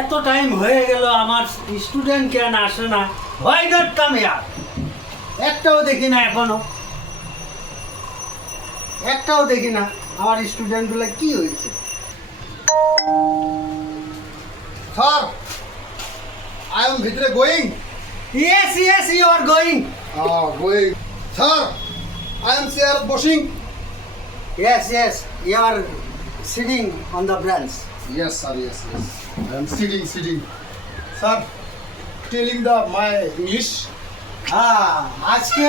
এত টাইম হয়ে গেল আমার স্টুডেন্ট কেন আসে না? Why not come here? একটাও দেখি না এখনো, একটাও দেখি না। আমার স্টুডেন্টগুলো কি হয়েছে? স্যার, I am ভিতরে going. Yes yes, you are going. Going. Sir, I am chair বসিং। Yes yes, you are sitting on the branch. Yes, sir, yes, yes. I am sitting. Sir, telling my English. হ্যাঁ, আজকে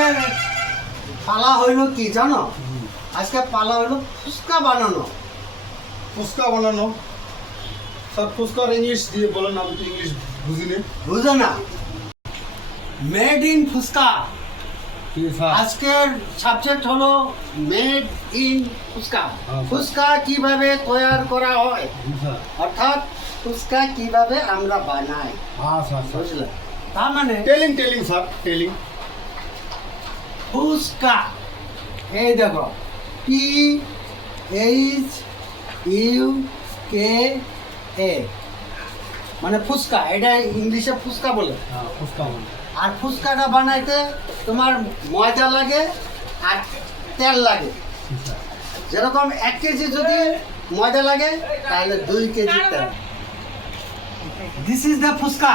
পালা হইল কি জানো? আজকে পালা হইল ফুচকা বানানো। ফুচকা বানানো। স্যার, ফুচকার ইংলিশ দিয়ে বলেন, আমি তো ইংলিশ বুঝি না। বুঝো না? Made in fuchka. আজকের সাবজেক্ট হলো মেড ইন ফুচকা। ফুচকা কিভাবে তৈরি করা হয়, অর্থাৎ ফুচকা কিভাবে আমরা বানাই, বুঝলে? তার মানে টেলিং স্যার, টেলিং। ফুচকা, এই দেখো, PHUK, মানে ফুচকা। এটা ইংলিশে ফুচকা বলে। আর ফুচকাটা বানাইতে তোমার ময়দা লাগে আর তেল লাগে। যেরকম 1 কেজি যদি ময়দা লাগে তাহলে 2 কেজি তেল। This is the fuchka.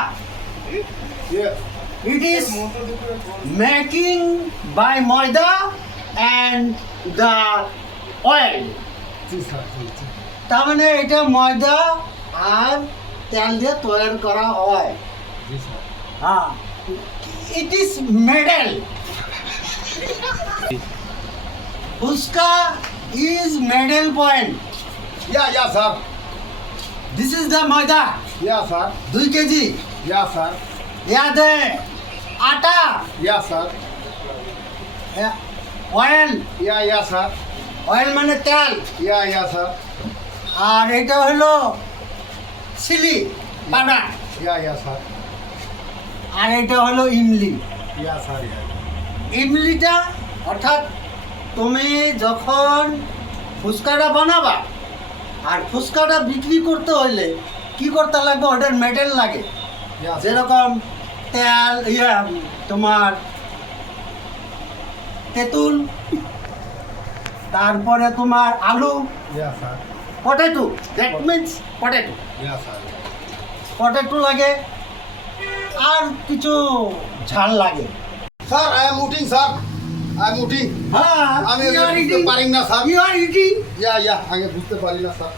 It is making by maida and the oil. তার মানে এটা ময়দা আর তেল দিয়ে তৈরি করা হয়। হ্যাঁ, it is medal. Fuchka is medal point. Yeah, sir. This is the maida. Yeah, sir. 2 KG. Yeah, sir. ইয়াতে আটা, Yeah, sir. Oil, Yeah, sir. Oil মানে তেল। Yeah, sir. আর এটা হলো চিলি পাউডার। Yeah, sir. আর এটা হলো ইমলি। Yeah, sir. ইমলিটা অর্থাৎ তুমি যখন ফুচকাটা বানাবা আর ফুচকাটা বিক্রি করতে হইলে কি করতে লাগবে, ওটার মেটেরিয়াল লাগে। Yeah, sir. যেরকম তেল, তোমার তেঁতুল, তারপরে তোমার আলু, Yeah, sir. Potato, that means potato, Yeah, sir. Potato লাগে আর কিছু ঝাল লাগে। Sir, I am eating, sir. I am eating. হ্যাঁ, আমি বুঝতে পারি না, sir. You are eating. Yeah, আমি বুঝতে পারি না, স্যার।